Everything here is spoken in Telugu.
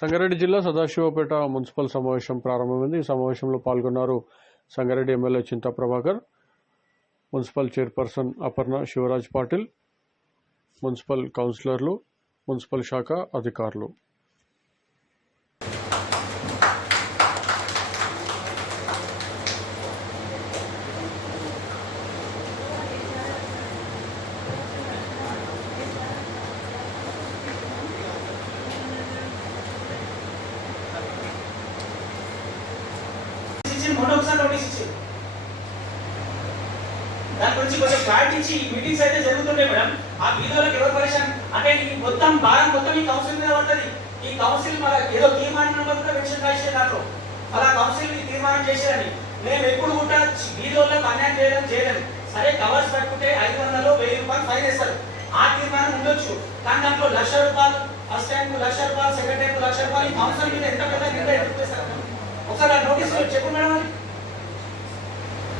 సంగారెడ్డి జిల్లా సదాశివపేట మున్సిపల్ సమావేశం ప్రారంభమైంది. ఈ సమావేశంలో పాల్గొన్నారు Sangareddy MLA Chinta Prabhakar municipal chairperson Aparna Shivaraj Patil municipal కౌన్సిలర్లు మున్సిపల్ శాఖ అధికారులు. మొన్న ఒకసారి నోటీస్ ఇచ్చింది దాని గురించి కొంచెం క్లారిటీ ఇచ్చి మీటింగ్స్ అయితే జరుగుతుంటాయి మేడం. ఆ వీధులకు ఎవరు పరిశాన్ అంటే ఈ మొత్తం భారం మొత్తం ఈ కౌన్సిల్ మీద పడుతుంది. ఈ కౌన్సిల్ మన ఏదో తీర్మానం కూడా మెన్షన్ రాసే దాంట్లో. అలా కౌన్సిల్ తీర్మానం చేసేదని. మేము ఎప్పుడు కూడా బీదోళ్ళకి అన్యాయం చేయడం చేయలేదు సరే కవర్స్ పెట్టుకుంటే ఐదు వందలు వెయ్యి రూపాయలు ఫైన్ వేస్తారు. ఆ తీర్మానం ఉండొచ్చు. కానీ దాంట్లో లక్ష రూపాయలు ఫస్ట్ టైం లక్ష రూపాయలు సెకండ్ టైం లక్ష రూపాయలు ఈ కౌన్సిల్ మీద ఎంత పెద్ద నిర్ణయం చేస్తారు? చెప్పు మేడం